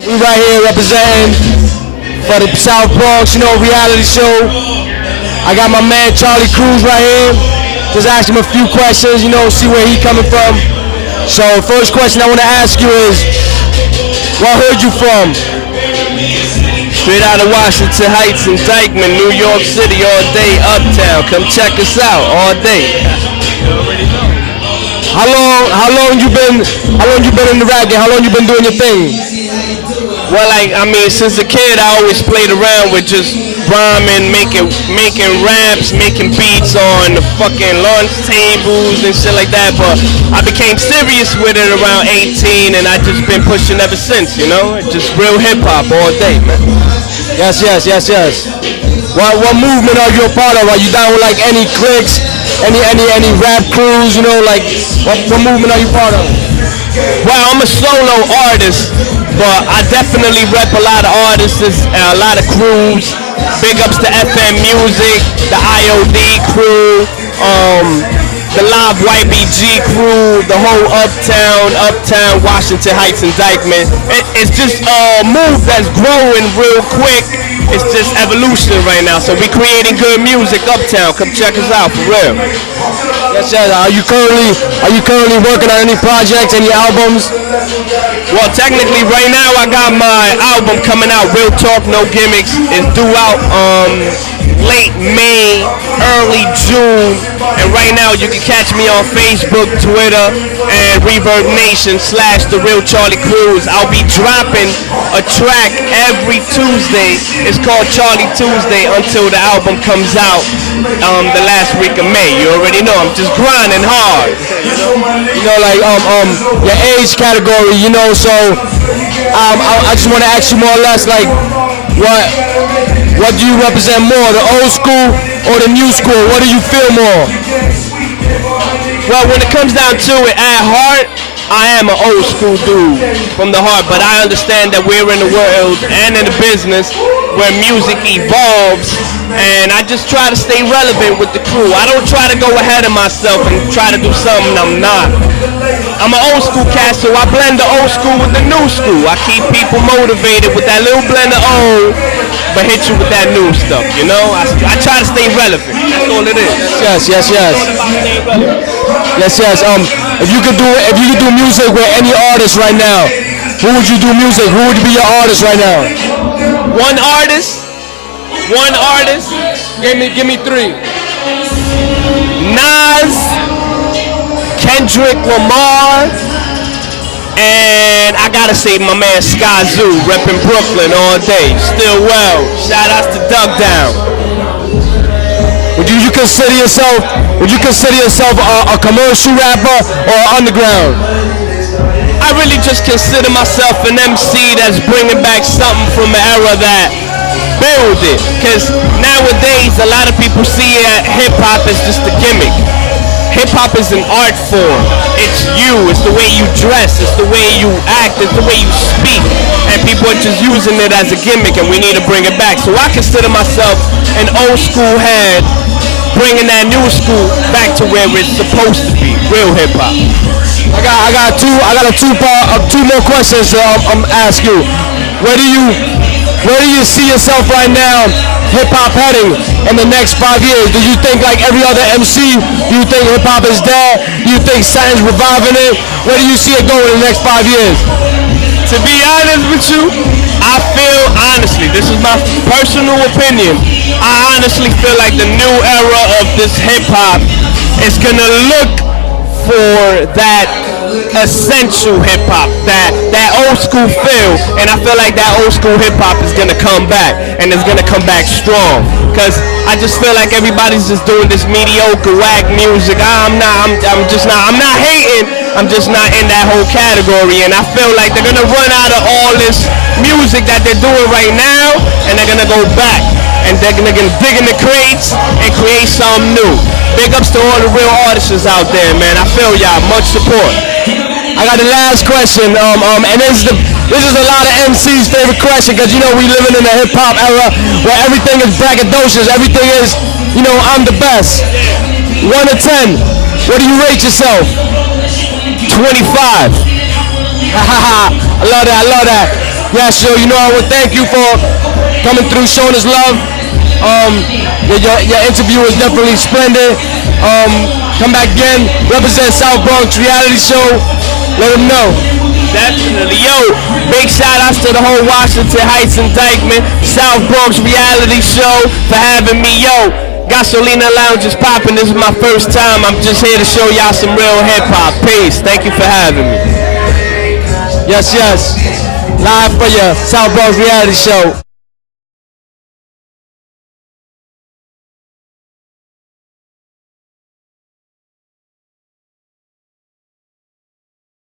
We right here representing for the South Bronx, reality show. I got my man Charlie Cruz right here. Just ask him a few questions, see where he coming from. So first question I want to ask you is, what hood you from? Straight out of Washington Heights and Dykeman, New York City, all day, uptown. Come check us out all day. How long you been in the rap game? How long you been doing your thing? Well, since a kid, I always played around with just rhyming, making raps, making beats on the fucking lunch tables and shit like that. But I became serious with it around 18, and I just been pushing ever since. Just real hip hop all day, man. Yes. What movement are you a part of? Are you down with like any cliques, any rap crews? What movement are you part of? Well, I'm a solo artist, but I definitely rep a lot of artists, a lot of crews. Big ups to FM Music, the IOD crew, the Live YBG crew, the whole Uptown, Washington Heights and Dykeman. It's just a move that's growing real quick. It's just evolution right now. So we creating good music uptown. Come check us out for real. Yes. Are you currently working on any projects, any albums? Well, technically, right now I got my album coming out, Real Talk, No Gimmicks. It's due out late May, early June, and right now you can catch me on Facebook, Twitter, and Reverb Nation / The Real Charlie Cruz. I'll be dropping a track every Tuesday. It's called Charlie Tuesday until the album comes out the last week of May. You already know I'm just grinding hard. Your age category, so I just want to ask you more or less what do you represent more, the old school or the new school? What do you feel more? Well, when it comes down to it, at heart, I am an old school dude from the heart, but I understand that we're in the world and in the business where music evolves, and I just try to stay relevant with the crew. I don't try to go ahead of myself and try to do something I'm not. I'm an old school cat, so I blend the old school with the new school. I keep people motivated with that little blend of old, but hit you with that new stuff, I try to stay relevant. That's all it is. Yes. If you could do music with any artist right now, who would you do music? Who would be your artist right now? One artist. Give me three. Nas, Kendrick Lamar, and I gotta say my man Sky Zoo, repping Brooklyn all day. Still well. Shout outs to Doug Down. Would you consider yourself a commercial rapper or underground? I really just consider myself an MC that's bringing back something from an era that build it. Because nowadays a lot of people see hip hop as just a gimmick. Hip hop is an art form. It's you. It's the way you dress. It's the way you act. It's the way you speak. And people are just using it as a gimmick, and we need to bring it back. So I consider myself an old school head, bringing that new school back to where it's supposed to be. Real hip hop. I got two more questions to ask you. Where do you see yourself right now, hip hop heading in the next 5 years? Do you think like every other MC? Do you think hip hop is dead? Do you think something's reviving it? Where do you see it going in the next 5 years? To be honest with you, I feel honestly, this is my personal opinion, I honestly feel like the new era of this hip hop is gonna look for that essential hip hop, that old school feel, and I feel like that old school hip hop is gonna come back, and it's gonna come back strong. Cause I just feel like everybody's just doing this mediocre whack music. I'm not hating. I'm just not in that whole category, and I feel like they're gonna run out of all this music that they're doing right now, and they're gonna go back, and they're gonna dig in the crates and create something new. Big ups to all the real artists out there, man. I feel y'all. Much support. I got the last question, and this is a lot of MC's favorite question, because we living in a hip hop era where everything is braggadocious. Everything is, I'm the best. 1 to 10, what do you rate yourself? 25. I love that. Yes, yo, you know I would thank you for coming through, showing us love. Your interview was definitely splendid. Come back again, represent South Bronx reality show. Let them know. Definitely. Yo, big shout outs to the whole Washington Heights and Dykeman South Bronx reality show for having me. Yo, Gasolina Lounge is popping. This is my first time. I'm just here to show y'all some real hip hop. Peace. Thank you for having me. Yes, yes. Live for your South Bronx reality show.